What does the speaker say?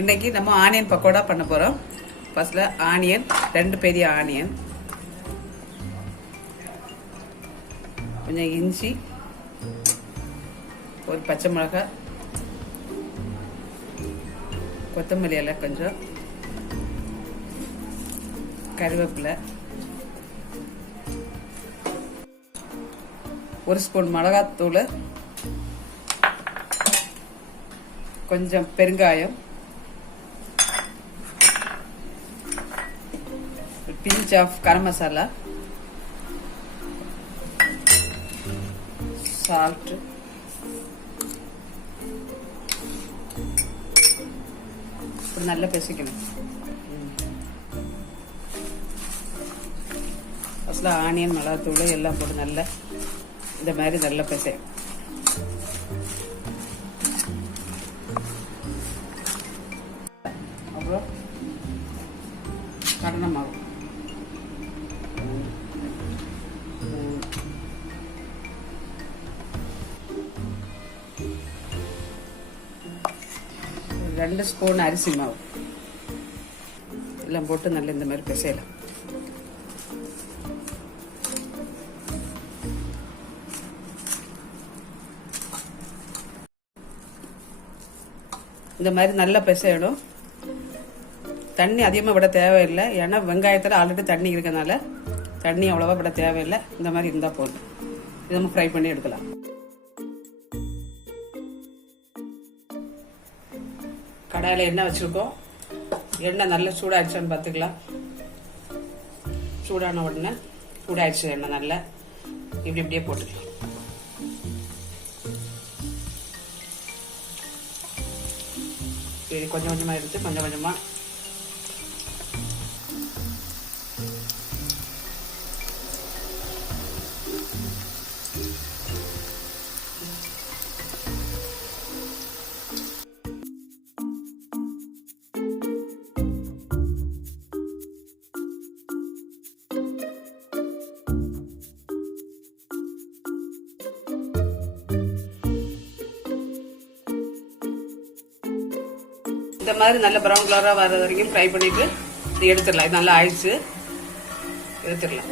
இன்னைக்கு நம்ம ஆனியன் பக்கோடா பண்ண போறோம். ஃபர்ஸ்ட்ல ஆனியன், 2 பெரிய ஆனியன், கொஞ்சம் இஞ்சி, ஒரு பச்சை மிளகாய், கொத்தமல்லி இலை, கொஞ்சம் கறிவேப்பிலை, ஒரு ஸ்பூன் மிளகாத்தூள், கொஞ்சம் பெருங்காயம், pinch of garam masala, salt, நல்ல பேசிக்கணும். ஃபர்ஸ்ட்ல ஆனியன், மிளகாத்தூள் எல்லாம் போட்டு நல்லா இந்த மாதிரி நல்லா பேசணும். அப்புறம் கடலை மாவு, ரெண்டு ஸ்பூன் அரிசி மாவு எல்லாம் போட்டு நல்லா இந்த மாதிரி பிசையலாம். இந்த மாதிரி நல்லா பிசையணும். தண்ணி அதிகமாக விட தேவையில்லை, ஏன்னா வெங்காயத்தில் ஆல்ரெடி தண்ணி இருக்கனால தண்ணி அவ்வளோவா விட தேவையில்லை. இந்த மாதிரி இருந்தால் போதும். இது நம்ம ஃப்ரை பண்ணி எடுக்கலாம். கடாயில் எண்ணெய் வச்சுருக்கோம். எண்ணெய் நல்லா சூடாகிடுச்சான்னு பார்த்துக்கலாம். சூடான உடனே சூடாகிடுச்சு எண்ணெய் நல்லா இப்படியே போட்டுக்கலாம். கொஞ்சம் கொஞ்சமாக எடுத்து கொஞ்சம் கொஞ்சமாக இந்த மாதிரி நல்ல ப்ரௌன் கலராக வர வரைக்கும் ஃப்ரை பண்ணிட்டு எடுத்துடலாம். இது நல்லா ஆயிடுச்சு, எடுத்துடலாம்.